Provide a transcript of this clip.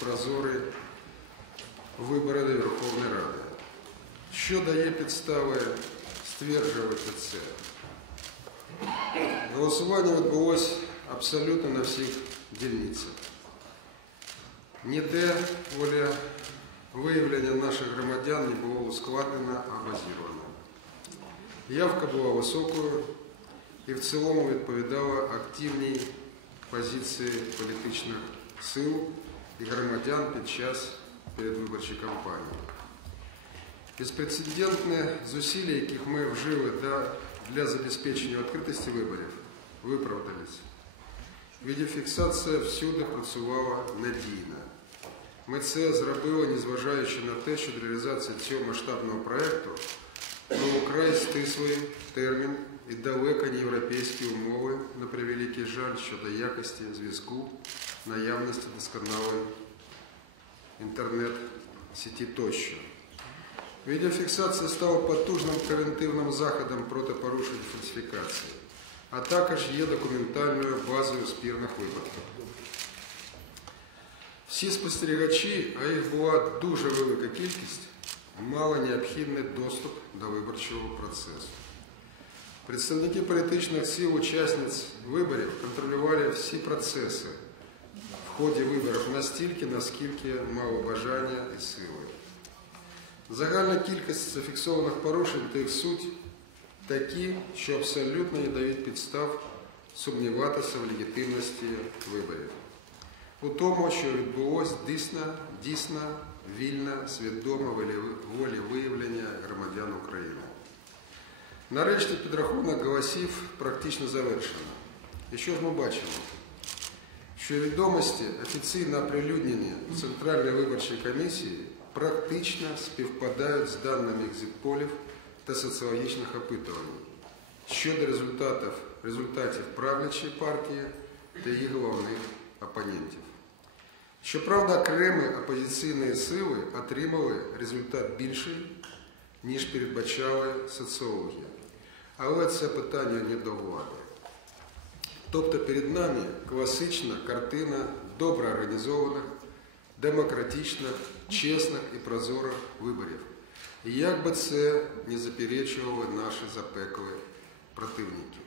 прозорі вибори до Верховної Ради. Що дає підстави стверджувати це? Голосування відбулося абсолютно на всіх дільницях. Ніде воля виявлення наших громадян не було ускладнено або зірвано. Явка була високою і в цілому відповідала активній позиції політичних сил і громадян під час передвиборчої кампанії. Безпрецедентні зусилля, яких ми вжили для забезпечення відкритості виборів, виправдались. Відеофіксація всюди працювала надійно. Ми це зробили, незважаючи на те, що для реалізації цього масштабного проєкту був украй стислий термін і далеко не європейські умови, на превеликий жаль, щодо якості зв'язку, наявності досконалої інтернет-сіті тощо. Відеофіксація стала потужним превентивним заходом проти порушень фальсифікації, а також є документальною базою спірних випадків. Всі спостерігачі, а їх була дуже велика кількість, Мали необхідний доступ до виборчого процесу. Представники політичних сил, учасниць виборів контролювали всі процеси в ході виборів настільки, наскільки мало бажання і сили. Загальна кількість зафіксованих порушень та їх суть такі, що абсолютно не дають підстав сумніватися в легітимності виборів. У тому, що відбулось дійсно, дійсно вільне, свідоме волевиявлення громадян України. Нарешті підрахунок голосів практично завершено. І що ж ми бачимо? Що відомості офіційно оприлюднені Центральної виборчої комісії практично співпадають з даними екзитполів та соціологічних опитувань щодо результатів, результатів правлячої партії та її головних опонентів. Щоправда, окремі опозиційні сили отримали результат більший, ніж передбачали соціологи. Але це питання не до влади. Тобто перед нами класична картина добре організованих, демократичних, чесних і прозорих виборів. І як би це не заперечували наші запекові противники.